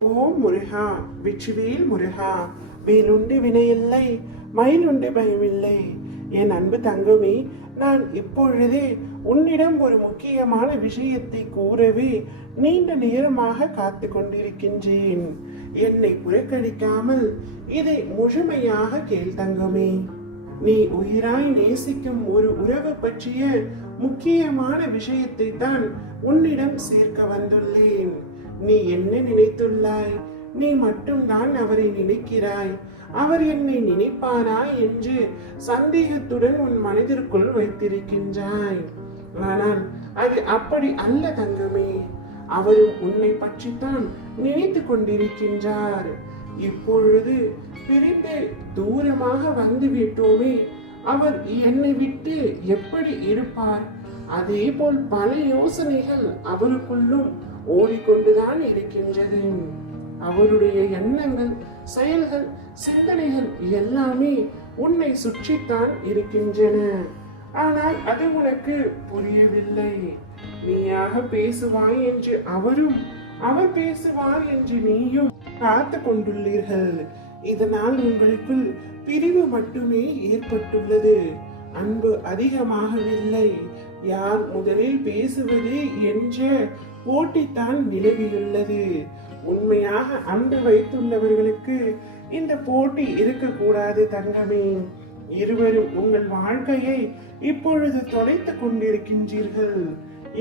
ஓம் முருகா, வெற்றிவேல் முருகா. வேலுண்டு வினையில்லை, மயிலுண்டு பயமில்லை. என் அன்பு தங்கமே, நான் இப்பொழுதே உன்னிடம் ஒரு முக்கியமான விஷயத்தை கூறவே நீண்ட நேரமாக காத்து கொண்டிருக்கின்றேன். என்னை புறக்கணிக்காமல் இதை முழுமையாக கேள் தங்கமே. நீ உயிராய் நேசிக்கும் ஒரு உறவு பற்றிய முக்கியமான விஷயத்தை தான் உன்னிடம் சேர்க்க வந்துள்ளேன். நீ என்ன நினைத்துள்ளாய்? நீ மட்டும்தான் அவரை நினைக்கிறாய். அவர் என்னை நினைப்பாரா என்று சந்தேகத்துடன் உன் மனதிற்குள் வைத்திருக்கின்றாய். ஆனால் அது அப்படி அல்ல தங்கமே. அவரும் உன்னை பற்றித்தான் நினைத்து கொண்டிருக்கின்றார். இப்பொழுது பிரிந்து தூரமாக வந்து விட்டோமே, அவர் என்னை விட்டு எப்படி இருப்பார்? அதே போல் பல யோசனைகள் அவருக்குள்ளும் ஓடிக்கொண்டுதான் இருக்கின்றது. அவருடைய எண்ணங்கள், செயல்கள், சிந்தனைகள் எல்லாமே உன்னை சுற்றித்தான் இருக்கின்றன. ஆனால் அது உனக்கு புரியவில்லை. நீயாக பேசுவாய் என்று அவரும், அவர் பேசுவார் என்று நீயும் காத்து கொண்டுள்ளீர்கள். இதனால் உங்களுக்குள் பிரிவு மட்டுமே ஏற்பட்டுள்ளது. அன்பு அதிகமாகவில்லை. யார் முதலில் பேசுவது என்ற போட்டித்தான் நிலவியுள்ளது. உண்மையாக அன்பு வைத்துள்ளவர்களுக்கு இந்த போட்டி இருக்கக்கூடாது தங்கமே. இருவரும் உங்கள் வாழ்க்கையை இப்பொழுது தொலைத்துக் கொண்டிருக்கின்றீர்கள்.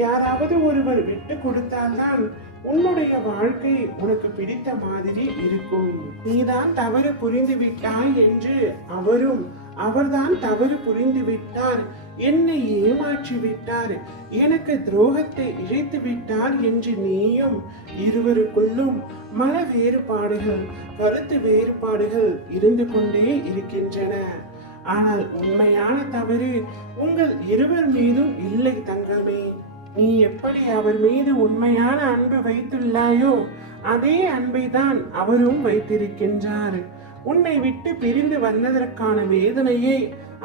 யாராவது ஒருவர் விட்டு கொடுத்தால்தான் உன்னுடைய வாழ்க்கை உனக்கு பிடித்த மாதிரி இருக்கும். நீதான் தவறு புரிந்து விட்டாய் என்று அவரும், அவர்தான் தவறு புரிந்து விட்டார், என்னை ஏமாற்றி விட்டார், எனக்கு துரோகத்தை இழைத்து விட்டார் என்று நீயும், இருவருக்குள்ளும் மன வேறுபாடுகள், கருத்து வேறுபாடுகள் இருந்து கொண்டே இருக்கின்றன. ஆனால் உண்மையான தவறு உங்கள் இருவர் மீதும் இல்லை தங்கமே. நீ எப்படி அவர் மீது உண்மையான அன்பு வைத்துள்ளாயோ அதே அன்பை தான் அவரும் வைத்திருக்கின்றார். உன்னை விட்டு பிரிந்து வந்ததற்கான வேதனையை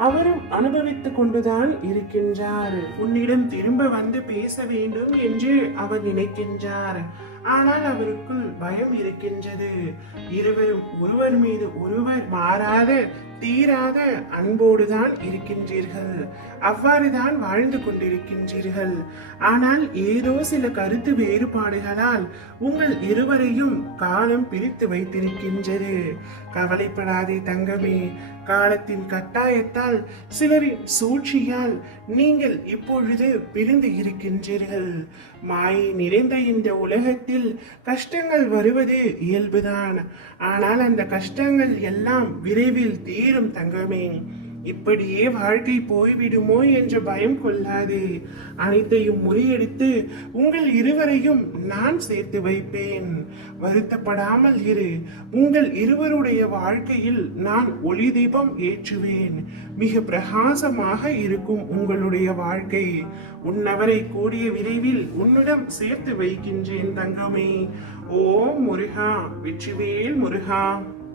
அவரும் அனுபவித்துக் கொண்டுதான் இருக்கின்றார். உன்னிடம் திரும்ப வந்து பேச வேண்டும் என்று அவர் நினைக்கின்றார். ஆனால் அவருக்குள் பயம் இருக்கின்றது. இருவரும் ஒருவர் மீது ஒருவர் மாறாத தீராத அன்போடுதான் இருக்கின்றீர்கள். அவ்வாறுதான் வாழ்ந்து கொண்டிருக்கின்றீர்கள். ஆனால் ஏதோ சில கருத்து வேறுபாடுகளால் உங்கள் இருவரையும் காலம் பிரித்து வைத்திருக்கின்றது. கவலைப்படாதே தங்கமே. காலத்தின் கட்டாயத்தால், சிலரின் சூழ்ச்சியால் நீங்கள் இப்பொழுது பிரிந்து இருக்கின்றீர்கள். மாயை நிறைந்த இந்த உலகத்தில் கஷ்டங்கள் வருவது இயல்புதான். ஆனால் அந்த கஷ்டங்கள் எல்லாம் விரைவில் தீரும் தங்கமே. இப்படியே வாழ்க்கை போய்விடுமோ என்ற பயம் கொள்ளாதே. அனைத்தையும் முறியடித்து உங்கள் இருவரையும் நான் சேர்த்து வைப்பேன். வருத்தப்படாமல் இரு. உங்கள் இருவருடைய வாழ்க்கையில் நான் ஒளி தீபம் ஏற்றுவேன். மிக பிரகாசமாக இருக்கும் உங்களுடைய வாழ்க்கை. உன்னவரை கூடிய விரைவில் உன்னிடம் சேர்த்து வைக்கின்றேன் தங்கமே. ஓம் முருகா, வெற்றிவேல் முருகா.